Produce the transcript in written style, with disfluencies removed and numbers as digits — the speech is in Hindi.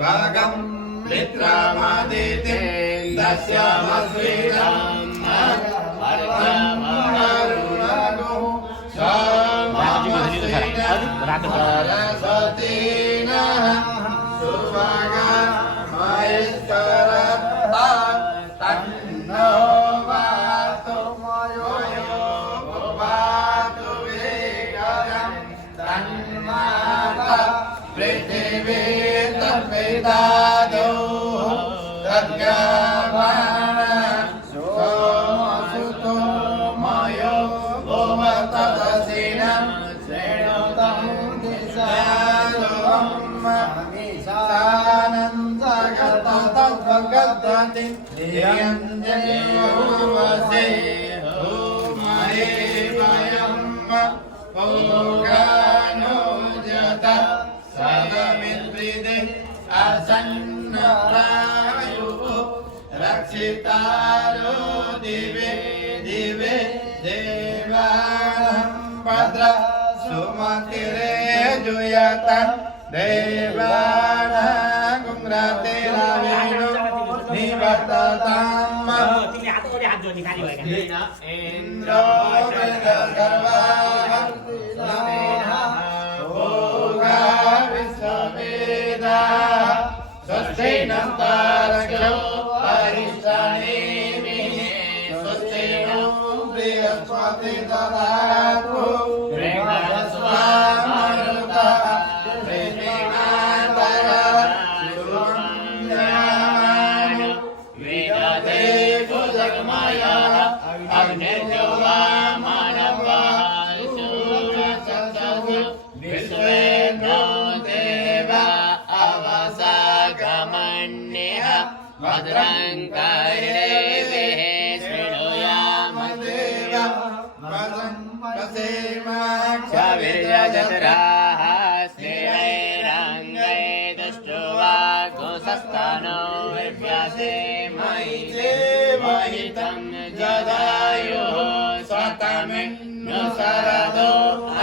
भागं मित्रमदिते तस्यामश्रीराम अर्घ्यमरुणगो सरस्वतीनः सुभगा महेश्वरता तन्नो वातु मयो वातु वेगं तन्माता पृथिवी तद्विदादो तद्गाभान सोमसुतो मयो भुवतदसिनं श्रेणुतं दिशालोहम् सानन्दगततद्भगतति धियञ्जयोवसे होमहे वयम् भोगानुजत सदमिद्रिदे असन्नप्रायुः रक्षितारो दिवे दिवे देवानं भद्र सुमतिरे जुयत देवानां गुम्रातिराविणो निवर्तताम् इंद्रो मृगर्वाः भोगा विश्ववेदाः स्वस्ति नस्तारक्षो अरिष्टानेमिः स्वस्ति नो बृहस्पति ददातु बृहस्पतिर्मरुतः भद्रं कर्णेभिः शृणुयामदेव भद्रं पश्येमाक्षभिर्यजत्राः स्थिरैरङ्गैर्दुष्ट्वा गोसस्तानो विभ्यासे मयि देवहितं जदा